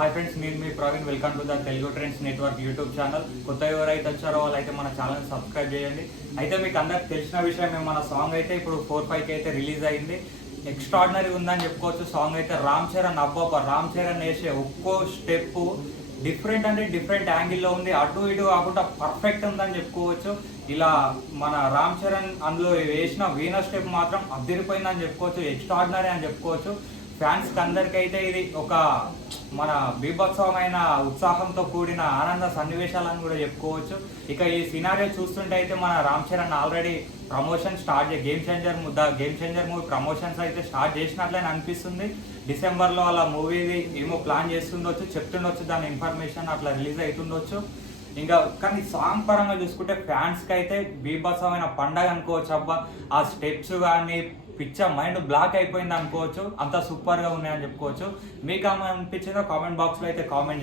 Hi friends, నేను మీ Praveen. Welcome to the Telugu trends network YouTube channel. కొత్త ఎవరైతే వచ్చారో వాళ్ళైతే మన ఛానల్ సబ్స్క్రైబ్ చేయండి. అయితే మీకు అందరికి తెలిసిన విషయమే, మన సాంగ్ అయితే ఇప్పుడు 4-5కి అయితే రిలీజ్ అయింది. ఎక్స్ట్రాడినరీ ఉందని చెప్పుకోవచ్చు. సాంగ్ అయితే రామ్ చరణ్ రామ్ చరణ్ వేసే ఒక్కో స్టెప్ డిఫరెంట్ అంటే డిఫరెంట్ యాంగిల్లో ఉంది. అటు ఇటు కాకుండా పర్ఫెక్ట్ ఉందని చెప్పుకోవచ్చు. ఇలా మన రామ్ చరణ్ అందులో వేసిన వీణ స్టెప్ మాత్రం అదిరిపోయిందని చెప్పుకోవచ్చు. ఎక్స్ట్రాడినరీ అని చెప్పుకోవచ్చు. ఫ్యాన్స్ అందరికైతే ఇది ఒక మన బీభత్సవమైన ఉత్సాహంతో కూడిన ఆనంద సన్నివేశాలను కూడా చెప్పుకోవచ్చు. ఇక ఈ సినారియో చూస్తుంటే అయితే మన Ram Charan already promotion start game changer movie promotions అయితే స్టార్ట్ చేసినట్లనే అనిపిస్తుంది. డిసెంబర్లో అలా మూవీది ఏమో ప్లాన్ చేస్తుండొచ్చు, చెప్తుండొచ్చు, దాని ఇన్ఫర్మేషన్ అట్లా రిలీజ్ అవుతుండొచ్చు. ఇంకా కానీ సాంగ్ పరంగా చూసుకుంటే ఫ్యాన్స్కి అయితే బీభత్సమైన పండగ అనుకోవచ్చు. అబ్బా ఆ స్టెప్స్ కానీ మైండ్ బ్లాక్ అయిపోయింది అనుకోవచ్చు. అంత సూపర్గా ఉన్నాయని చెప్పుకోవచ్చు. మీకు అనిపించిందో కామెంట్ బాక్స్లో అయితే కామెంట్